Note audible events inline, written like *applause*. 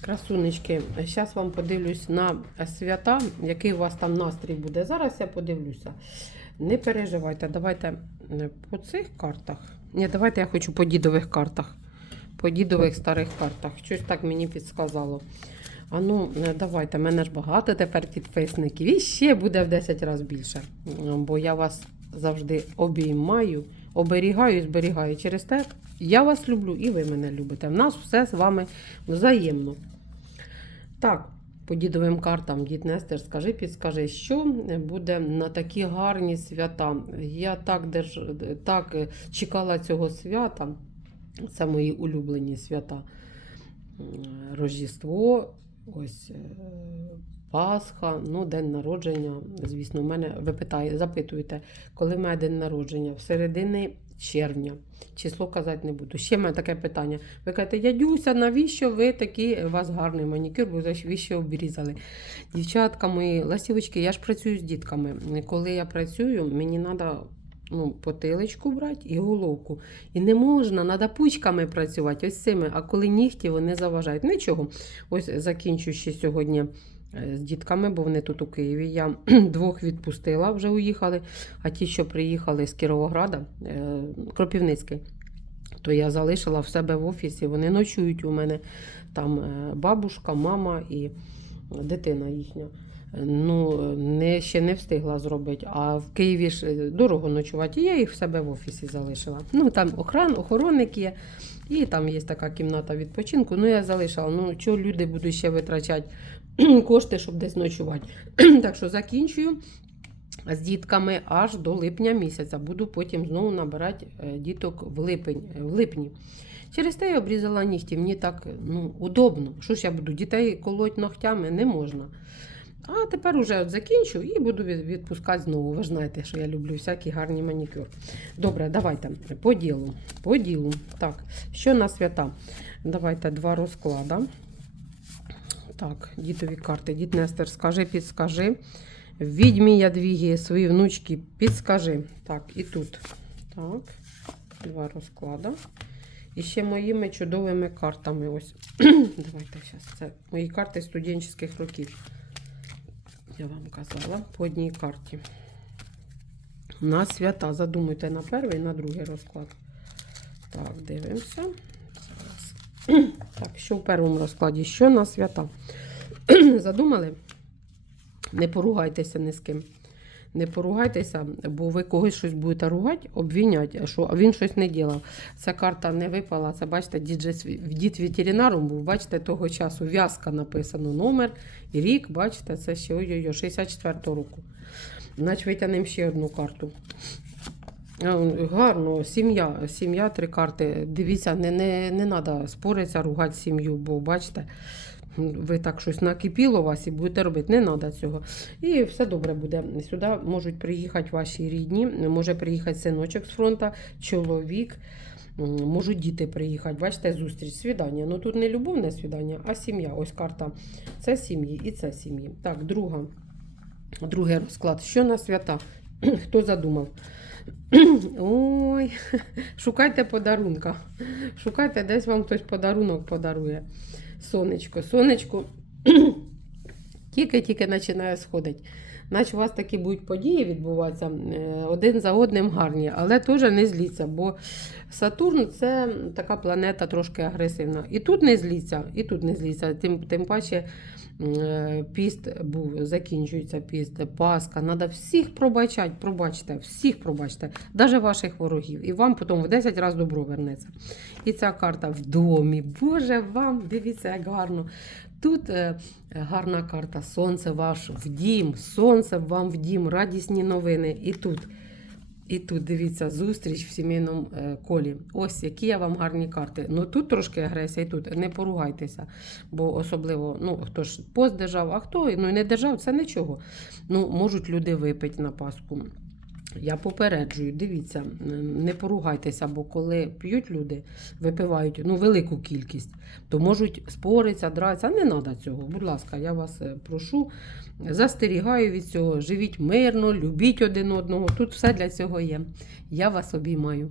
Красунечки, зараз вам подивлюсь на свята, який у вас там настрій буде. Зараз я подивлюся. Не переживайте, давайте е, по цих картах. Ні, давайте я хочу по дідових картах. По дідових старих картах. Щось так мені підсказало. А ну, е, давайте, мене ж багато тепер підписників. І ще буде в 10 разів більше. Бо я вас завжди обіймаю, оберігаю і зберігаю. Через те я вас люблю і ви мене любите. В нас все з вами взаємно. Так, по дідовим картам, дід Нестер, скажи, підскажи, що буде на такі гарні свята. Я так, держ... так чекала цього свята. Це мої улюблені свята. Рождество, ось е, Пасха, ну, день народження. Звісно, в мене ви питає, запитуєте, коли в мене день народження? В середині червня. Число казати не буду. Ще в мене таке питання. Ви кажете, дядюся, навіщо ви такий, у вас гарний манікюр, бо ви ще обрізали. Дівчатка мої, ласівочки, я ж працюю з дітками. Коли я працюю, мені треба ну, потиличку брати і головку. І не можна, треба пучками працювати, ось цими. А коли нігті, вони заважають. Нічого. Ось закінчу ще сьогодні е, з дітками, бо вони тут у Києві. Я *clears throat* двох відпустила, вже уїхали. А ті, що приїхали з Кіровограда, е, Кропівницький, то я залишила в себе в офісі. Вони ночують у мене. Там е, бабушка, мама і дитина їхня. Ну, не, ще не встигла зробити. А в Києві ж е, дорого ночувати. І я їх в себе в офісі залишила. Ну, там охран, охоронник є, і там є така кімната відпочинку. Ну, я залишила. Ну, чого люди будуть ще витрачати *clears throat* кошти, щоб десь ночувати. *clears throat* так що закінчую з дітками аж до липня місяця. Буду потім знову набирати е, діток в, липень, в липні. Через те я обрізала нігті. Мені так ну, удобно. Що ж я буду дітей колоть ногтями? Не можна. А тепер уже от закінчу і буду відпускати знову. Ви ж знаєте, що я люблю всякий гарний манікюр. Добре, давайте по ділу. По ділу. Так, що на свята? Давайте два розклада. Так, дідові карти. Дід Нестер, скажи, підскажи. Відьмі Ядвіги, свої внучки, підскажи. Так, і тут. Так, два розклада. І ще моїми чудовими картами. Ось. *clears throat* Давайте зараз. Це мої карти студентських років. Я вам казала по одній карті. На свята. Задумуйте на перший, і на другий розклад. Так, дивимося. Зараз. *clears throat* Так, що в першому розкладі? Що на свята? *clears throat* Задумали? Не поругайтеся ні з ким. Не поругайтеся, бо ви когось щось будете ругати, обвинять, що він щось не ділав. Ця карта не випала. Це бачите, дід ветеринаром був, бачите, того часу в'язка написано номер і рік, бачите, це ще ой-ой-ой, 64-го року. Значить, витягнемо ще одну карту. А, Гарно, сім'я, сім'я, три карти. Дивіться, не, не, не треба споритися, ругати сім'ю, бо бачите, ви так щось накипіло вас і будете робити. Не треба цього. І все добре буде. Сюди можуть приїхати ваші рідні, може приїхати синочок з фронту, чоловік. Можуть діти приїхати, бачите, зустріч, свідання. Ну тут не любовне свідання, а сім'я. Ось карта. Це сім'ї і це сім'ї. Так, друга. Другий розклад. Що на свята? *clears throat* Хто задумав? *clears throat* Ой, *laughs* шукайте подарунка. Шукайте, десь вам хтось подарунок подарує. Сонечко, сонечко *clears throat* тільки-тільки починає сходити. Наче у вас такі будуть події відбуватися е, один за одним гарні, але теж не зліться, бо Сатурн це така планета трошки агресивна. І тут не зліться, і тут не зліться. Тим, тим паче е, піст був, закінчується піст, Пасха. Треба всіх пробачати, пробачте, всіх пробачте, навіть ваших ворогів. І вам потім в 10 разів добро вернеться. І ця карта в домі. Боже, вам дивіться, як гарно. Тут е, гарна карта. Сонце ваш в дім, сонце вам в дім, радісні новини. І тут. І тут дивіться зустріч в сімейному е, колі. Ось які я вам гарні карти. Ну тут трошки агресія, і тут не поругайтеся, бо особливо, ну хто ж пост держав, а хто ну не держав, це нічого. Ну, можуть люди випити на Пасху. Я попереджую, дивіться, не поругайтеся, бо коли п'ють люди, випивають ну, велику кількість, то можуть споритися, дратися. Не треба цього. Будь ласка, я вас е, прошу, застерігаю від цього. Живіть мирно, любіть один одного. Тут все для цього є. Я вас обіймаю.